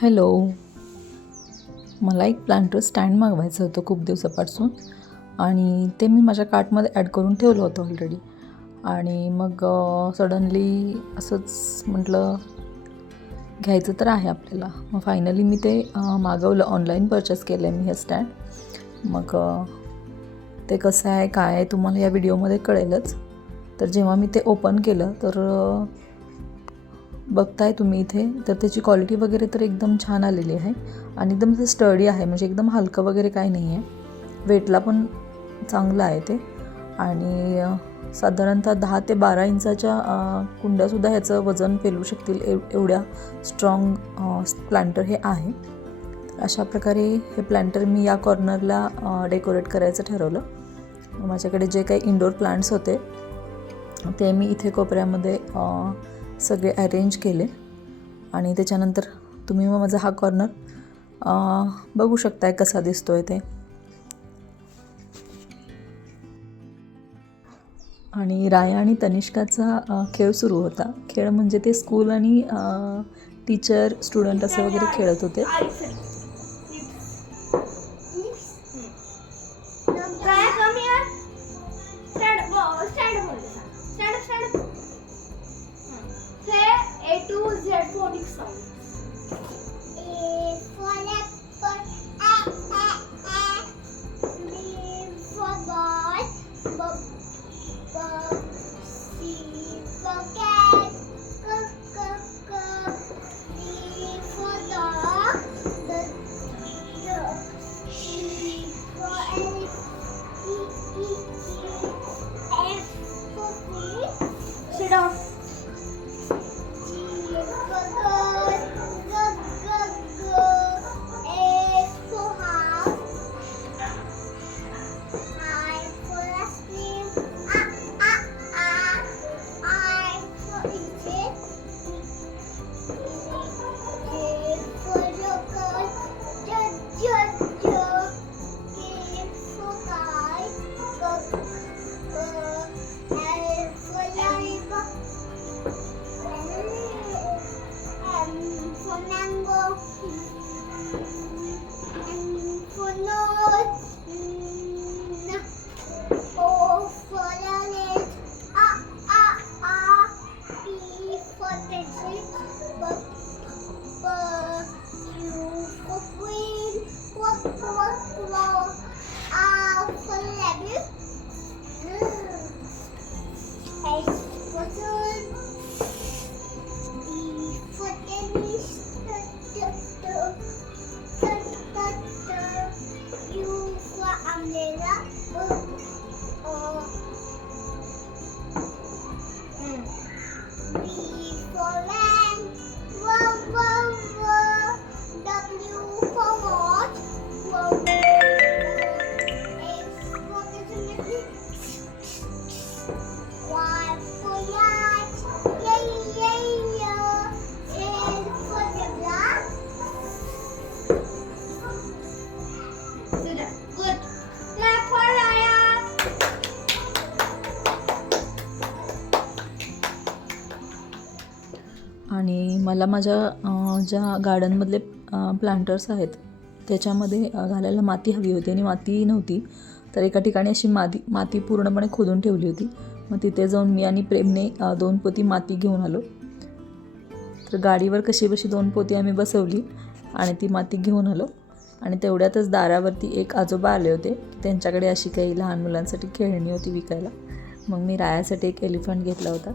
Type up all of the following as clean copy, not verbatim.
Hello. मला एक planter stand मागवायचं होतं खूप दिवसापासून आणि ते मी माझ्या कार्टमध्ये ॲड करून ठेवलं होतं ऑलरेडी. आणि मग सडनली असंच म्हटलं घ्यायचं तर आहे आपल्याला. मग फायनली मी ते मागवलं, ऑनलाईन परचेस केलं आहे मी हे स्टँड. मग ते कसं आहे काय आहे तुम्हाला या व्हिडिओमध्ये कळेलच. तर जेव्हा मी ते ओपन केलं तर बघताय तुम्ही इथे, तर त्याची क्वालिटी वगैरे तर एकदम छान आलेली आहे आणि एकदम ते स्टडी आहे, म्हणजे एकदम हलकं वगैरे काही नाही आहे. वेटला पण चांगलं आहे ते. आणि साधारणतः 10 ते 12 इंचाच्या कुंड्यासुद्धा ह्याचं वजन पेलू शकतील एवढ्या स्ट्रॉंग प्लांटर हे आहे. तर अशा प्रकारे हे प्लांटर मी या कॉर्नरला डेकोरेट करायचं ठरवलं. माझ्याकडे जे काही इंडोर प्लांट्स होते ते मी इथे कोपऱ्यामध्ये सगळे अरेंज केले आणि त्याच्यानंतर तुम्ही मग माझा हा कॉर्नर बघू शकताय कसा दिसतो आहे ते. आणि राया आणि तनिष्काचा खेळ सुरू होता. खेळ म्हणजे ते स्कूल आणि टीचर स्टुडंट असं वगैरे खेळत होते. A to Z phonic sound. A for apple, B for ball, C for cat, D for dog, E for elephant, F for fish. Sit down. आणि मला माझ्या ज्या गार्डनमधले प्लांटर्स आहेत त्याच्यामध्ये घालायला माती हवी होती आणि माती नव्हती. तर एका ठिकाणी अशी माती पूर्णपणे खोदून ठेवली होती. मग तिथे जाऊन मी आणि प्रेमने 2 पोती माती घेऊन आलो. तर गाडीवर कशी बशी 2 पोती आम्ही बसवली आणि ती माती घेऊन आलो. आणि तेवढ्यातच दारावरती एक आजोबा आले होते. त्यांच्याकडे अशी काही लहान मुलांसाठी खेळणी होती विकायला. मग मी रायासाठी एक एलिफंट घेतला होता.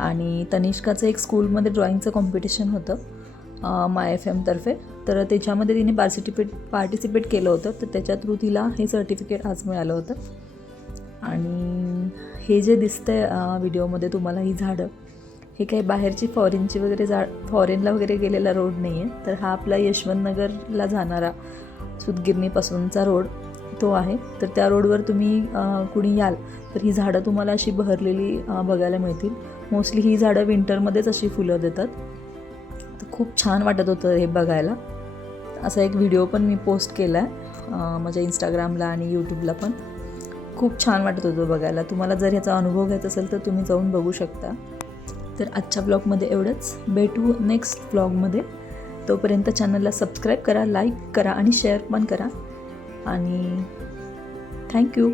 आणि तनिष्काचं एक स्कूलमध्ये ड्रॉइंगचं कॉम्पिटिशन होतं माय FM तर्फे. तर त्याच्यामध्ये तिने पार्टिसिपेट केलं होतं. तर त्याच्या थ्रू तिला हे सर्टिफिकेट आज मिळालं होतं. आणि हे जे दिसतं आहे व्हिडिओमध्ये तुम्हाला, ही झाडं, हे काही बाहेरची फॉरेनला वगैरे गेलेला रोड नाही आहे. तर हा आपला यशवंतनगरला जाणारा सुतगिरणीपासूनचा रोड तो आहे. तर त्या रोडवर तुम्ही कुणी याल तर ही झाडं तुम्हाला अशी बहरलेली बघायला मिळतील. मोस्टली ही झाडं विंटरमध्येच अशी फुलं देतात. तर खूप छान वाटत होतं हे बघायला. असा एक व्हिडिओ पण मी पोस्ट केला आहे माझ्या इंस्टाग्रामला आणि यूट्यूबला पण. खूप छान वाटत होतं बघायला. तुम्हाला जर ह्याचा अनुभव घ्यायचा असेल तर तुम्ही जाऊन बघू शकता. तर आजच्या ब्लॉगमध्ये एवढंच. भेटू नेक्स्ट ब्लॉगमध्ये. तोपर्यंत चॅनलला सबस्क्राईब करा, लाईक करा आणि शेअर पण करा. आणि थँक्यू.